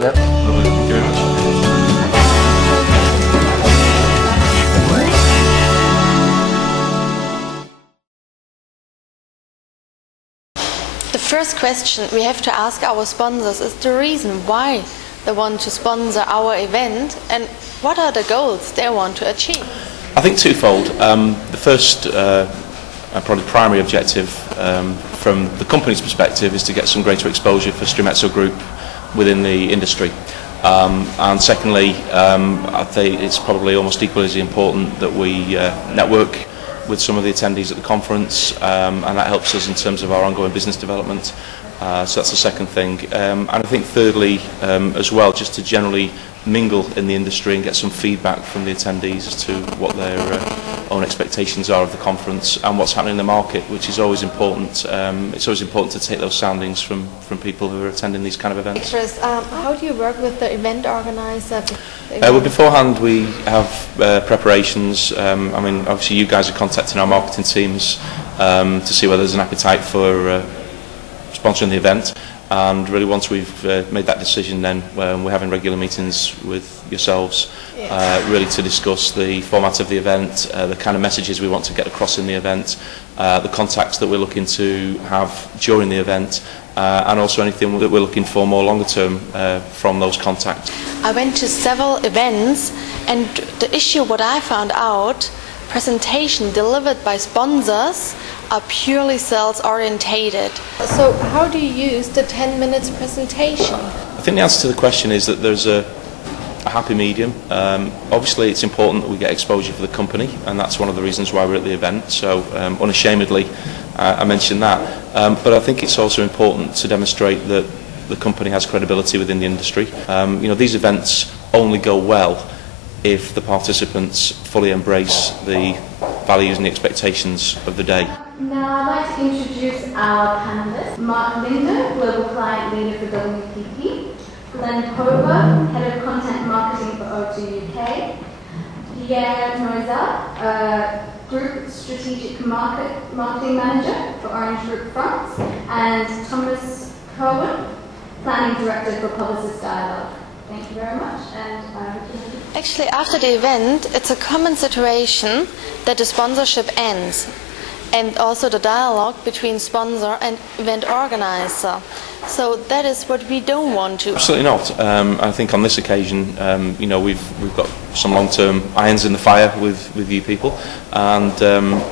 Yep. Lovely, thank you very much. The first question we have to ask our sponsors is the reason why they want to sponsor our event and what are the goals they want to achieve. I think twofold. The first and probably primary objective from the company's perspective is to get some greater exposure for Strumezzo Group within the industry. And secondly, I think it's probably almost equally as important that we network with some of the attendees at the conference, and that helps us in terms of our ongoing business development. So that's the second thing. And I think thirdly, as well, just to generally mingle in the industry and get some feedback from the attendees as to what their own expectations are of the conference and what's happening in the market, which is always important. It's always important to take those soundings from people who are attending these kind of events. Chris, how do you work with the event organizer? Well, beforehand we have preparations. I mean, obviously you guys are contacting our marketing teams to see whether there's an appetite for sponsoring the event. And really once we've made that decision, then we're having regular meetings with yourselves, really to discuss the format of the event, the kind of messages we want to get across in the event, the contacts that we're looking to have during the event, and also anything that we're looking for more longer term from those contacts. I went to several events and the issue what I found out, presentation delivered by sponsors are purely sales orientated. So how do you use the 10 minutes presentation? I think the answer to the question is that there's a happy medium. Obviously it's important that we get exposure for the company, and that's one of the reasons why we're at the event, so unashamedly I mentioned that. But I think it's also important to demonstrate that the company has credibility within the industry. You know, these events only go well if the participants fully embrace the values and the expectations of the day. Now I'd like to introduce our panellists. Mark Linder, Global Client Leader for WPP. Glenn Hover, Head of Content Marketing for O2 UK. Pierre Noiza, Group Strategic Marketing Manager for Orange Group France. And Thomas Cohen, Planning Director for Publicist Dialogue. Thank you very much. Actually, after the event, it's a common situation that the sponsorship ends, and also the dialogue between sponsor and event organizer. So that is what we don't want to. Absolutely not. I think on this occasion, you know, we've got some long-term irons in the fire with you people, and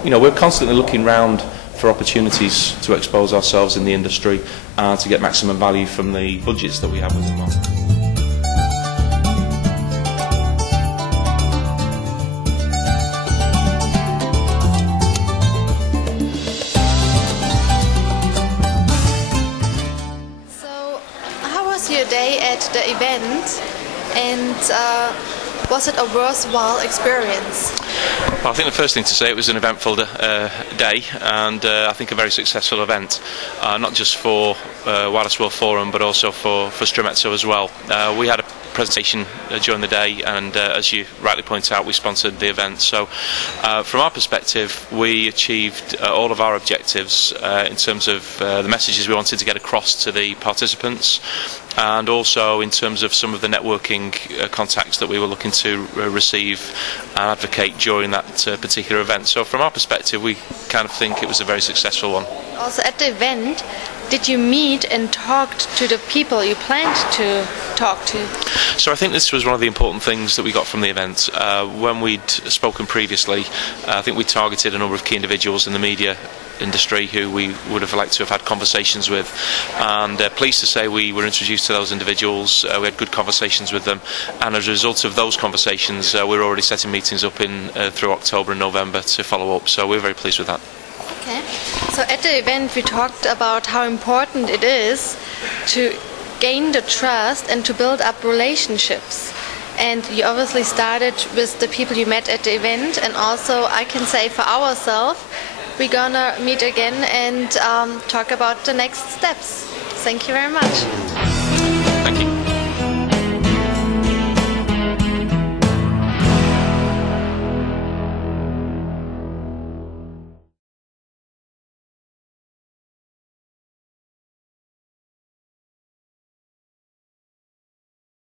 you know, we're constantly looking round for opportunities to expose ourselves in the industry and to get maximum value from the budgets that we have within the market. Your day at the event, and was it a worthwhile experience? Well, I think the first thing to say, it was an eventful day, and I think a very successful event, not just for Wireless World Forum but also for Strumezzo as well. We had a presentation during the day, and as you rightly point out, we sponsored the event. So from our perspective, we achieved all of our objectives in terms of the messages we wanted to get across to the participants, and also in terms of some of the networking contacts that we were looking to receive and advocate during that particular event. So from our perspective, we kind of think it was a very successful one. Also at the event, did you meet and talk to the people you planned to talk to? So I think this was one of the important things that we got from the event. When we'd spoken previously, I think we targeted a number of key individuals in the media industry who we would have liked to have had conversations with, and pleased to say we were introduced to those individuals. We had good conversations with them, and as a result of those conversations, we're already setting meetings up in through October and November to follow up, so we're very pleased with that. Okay, so at the event we talked about how important it is to gain the trust and to build up relationships. And you obviously started with the people you met at the event, and also I can say for ourselves, we're gonna meet again and talk about the next steps. Thank you very much. Thank you.